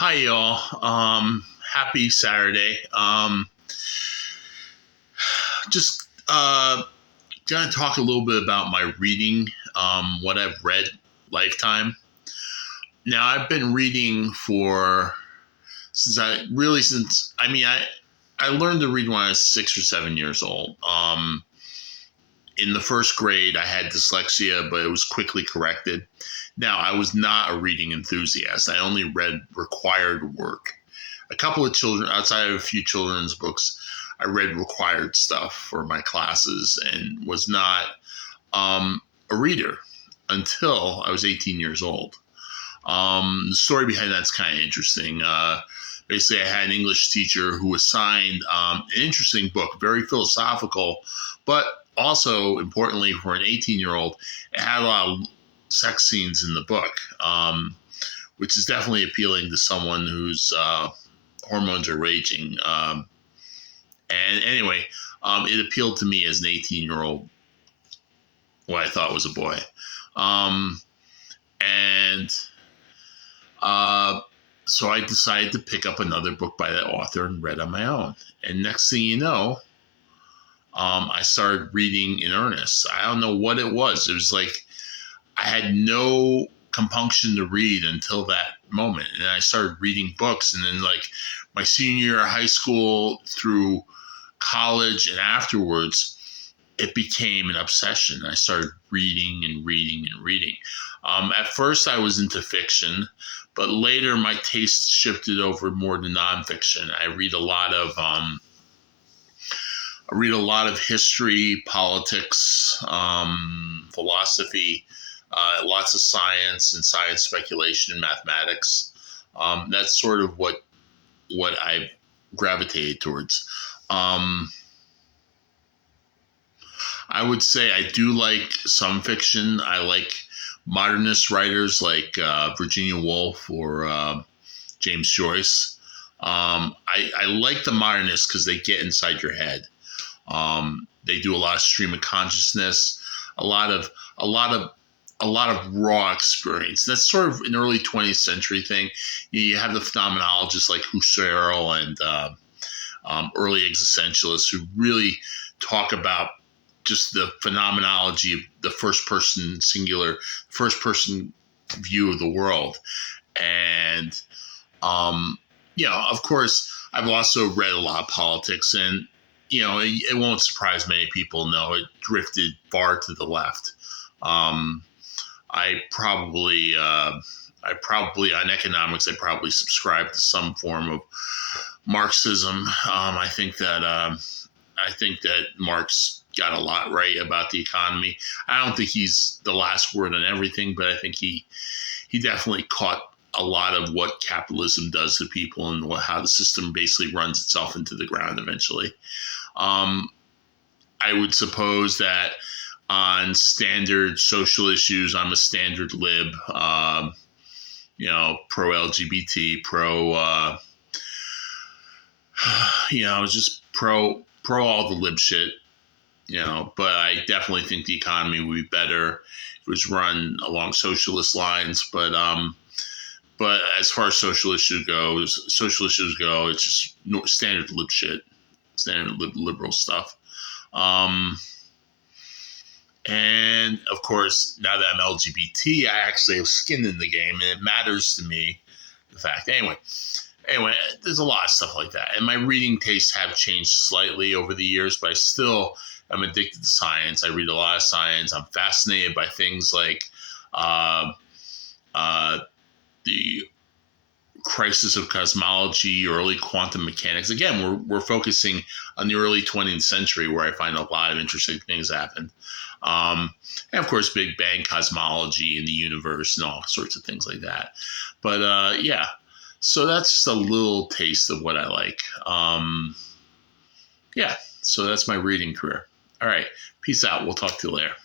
Hi, y'all. Happy Saturday. Just gonna talk a little bit about my reading, what I've read lifetime. Now, I've been reading for since I learned to read when I was 6 or 7 years old. In the first grade, I had dyslexia, but it was quickly corrected. Now, I was not a reading enthusiast. I only read required work. A couple of children, outside of a few children's books, I read required stuff for my classes and was not a reader until I was 18 years old. The story behind that's kind of interesting. Basically, I had an English teacher who assigned an interesting book, very philosophical, but also importantly for an 18-year-old, it had a lot of sex scenes in the book, which is definitely appealing to someone whose hormones are raging. And anyway, it appealed to me as an 18-year-old, what I thought was a boy. And so I decided to pick up another book by that author and read on my own. And next thing you know, I started reading in earnest. I don't know what it was. It was like I had no compunction to read until that moment. And I started reading books. And then, like, my senior year of high school through college and afterwards, it became an obsession. I started reading and reading and reading. At first, I was into fiction, but later my taste shifted over more to nonfiction. I read a lot of history, politics, philosophy, lots of science and science speculation and mathematics. That's sort of what I gravitated towards. I would say I do like some fiction. I like modernist writers like Virginia Woolf or James Joyce. I like the modernists because they get inside your head. They do a lot of stream of consciousness, a lot of raw experience. That's sort of an early 20th century thing. You have the phenomenologists like Husserl and early existentialists who really talk about just the phenomenology of the first person view of the world. And, of course, I've also read a lot of politics, and, it won't surprise many people know it drifted far to the left. I probably on economics, I probably subscribe to some form of Marxism. I think that Marx got a lot right about the economy. I don't think he's the last word on everything, but I think he definitely caught a lot of what capitalism does to people and how the system basically runs itself into the ground eventually. I would suppose that on standard social issues, I'm a standard lib, pro LGBT, I was just pro all the lib shit, but I definitely think the economy would be better if it was run along socialist lines. But as far as social issues go, it's just standard lib shit, standard liberal stuff. And of course, now that I'm LGBT, I actually have skin in the game, and it matters to me. The fact, anyway, there's a lot of stuff like that, and my reading tastes have changed slightly over the years, but I still am addicted to science. I read a lot of science. I'm fascinated by things like the crisis of cosmology, early quantum mechanics. Again, we're focusing on the early 20th century, where I find a lot of interesting things happen. And of course, Big Bang cosmology and the universe and all sorts of things like that. But yeah, so that's just a little taste of what I like. Yeah, so that's my reading career. All right, peace out. We'll talk to you later.